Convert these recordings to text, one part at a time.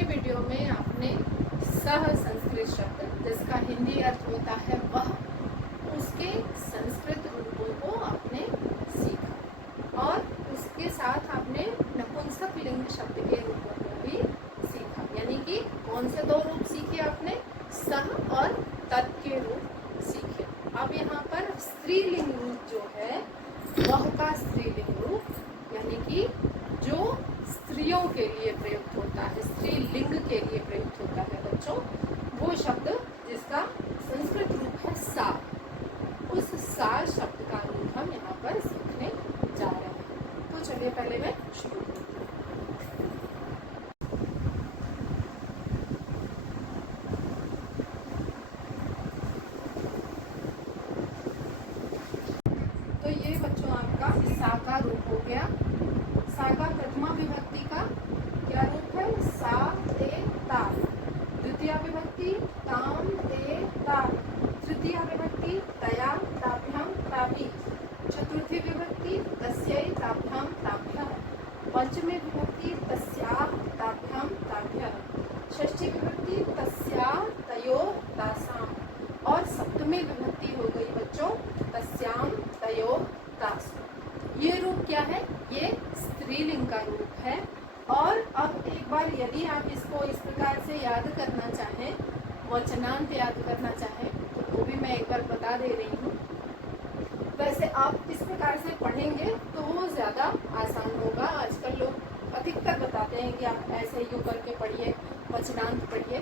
पिछले वीडियो में आपने सह संस्कृत शब्द जिसका हिंदी अर्थ होता है वह, उसके संस्कृत रूपों को आपने सीखा और उसके साथ आपने नपुंसक लिंग शब्द के रूपों को भी सीखा। यानी कि कौन से दो रूप सीखे आपने? सह और तत् के रूप सीखे। अब यहाँ पर स्त्रीलिंग रूप जो है वह का स्त्रीलिंग रूप यानी कि जो स्त्रियों के लिए प्रयुक्त होता है, स्त्रीलिंग के लिए प्रयुक्त होता है बच्चों, वो शब्द जिसका संस्कृत रूप है सा, उस सा शब्द का रूप हम यहाँ पर सीखने जा रहे हैं। तो चलिए पहले मैं शुरू करती हूँ। तो ये बच्चों आपका सा का रूप हो गया। सा का प्रथमा विभक्ति का क्या रूप है? सा ते ता। द्वितीय विभक्ति ताम ते ता। तृतीय विभक्ति तया ताभ्याम ताभि। चतुर्थी विभक्ति तस्यै ताभ्याम ताभ्यः। पंचमी विभक्ति तस्याः ताभ्याम ताभ्यः। षष्ठी विभक्ति तस्याः तयोः तासाम्। और सप्तमी विभक्ति हो गई बच्चों तस्याम तयोः तासु। ये रूप क्या है? ये स्त्रीलिंग का रूप है। और अब एक बार यदि आप इसको इस प्रकार से याद करना चाहें, वचनांत याद करना चाहें, तो वो भी मैं एक बार बता दे रही हूँ। वैसे आप इस प्रकार से पढ़ेंगे तो वो ज़्यादा आसान होगा। आजकल लोग अधिकतर बताते हैं कि आप ऐसे यूँ करके पढ़िए, वचनांत पढ़िए,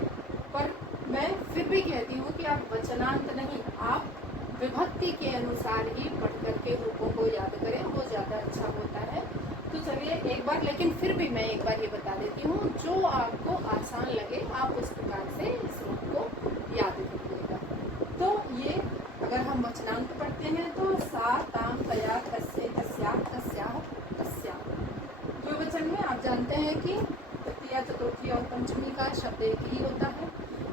पर मैं फिर भी कहती हूँ कि आप वचनांत नहीं, आप विभक्ति के अनुसार ही पढ़ करके रूपों को याद करें, वो ज़्यादा अच्छा होता है। तो चलिए एक बार, लेकिन फिर भी मैं एक बार ये बता देती हूँ, जो आपको आसान लगे आप उस प्रकार से इस रूप को याद करिएगा। तो ये अगर हम वचनांत पढ़ते हैं तो सा ताम तया तस्यै तस्याः तस्याः तस्याः। द्विवचन में आप जानते हैं कि तृतीया चतुर्थी और पंचमी का शब्द एक ही होता है,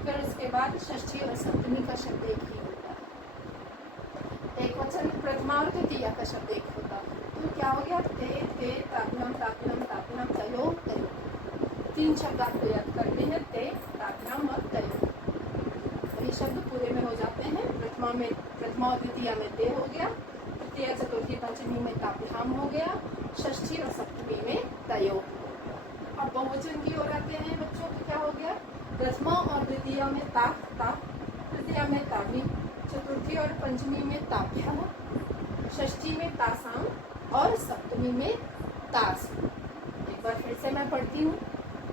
फिर उसके बाद षष्ठी और सप्तमी का शब्द एक ही होता है। एक वचन प्रथमा और तृतीया का शब्द एक होता है। तो क्या हो गया? ते ते ताभ्याम ताभ्याम ताभ्याम तयोः तयोः। तीन शब्द आपको याद करने हैं, ते ताभ्याम और तयोः। ये शब्द पूरे में हो जाते हैं। प्रथमा और द्वितीया में ते हो गया, तृतीया चतुर्थी पंचमी में ताभ्याम हो गया, षष्ठी और सप्तमी में तयोः। अब बहुवचन की ओर आते हैं बच्चों। तो क्या हो गया? प्रथमा और द्वितीया में ता ता, तृतीया में ताभि, चतुर्थी और पंचमी में ताभ्यः, षष्ठी में तासाम और सप्तमी में तास। एक बार फिर से मैं पढ़ती हूँ।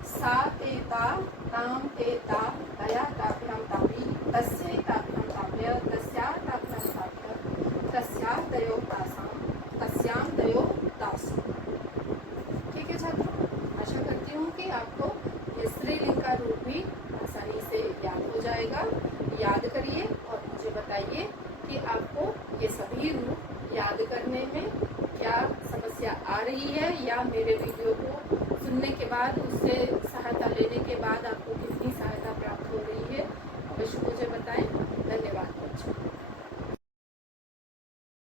सा ते ता, ताम ते ता, तया ताभ्याम ताभि, तस्यै ताभ्याम ताभ्यः, तस्याः ताभ्याम ताभ्यः, तस्याः तयोः तासाम, तस्याम तयोः तासु। ठीक है छात्रों, आशा करती हूँ कि आपको ये स्त्रीलिंग का रूप भी आसानी से याद हो जाएगा। याद करिए और मुझे बताइए कि आपको ये सभी रूप याद करने में क्या समस्या आ रही है, या मेरे वीडियो को सुनने के बाद, उससे सहायता लेने के बाद आपको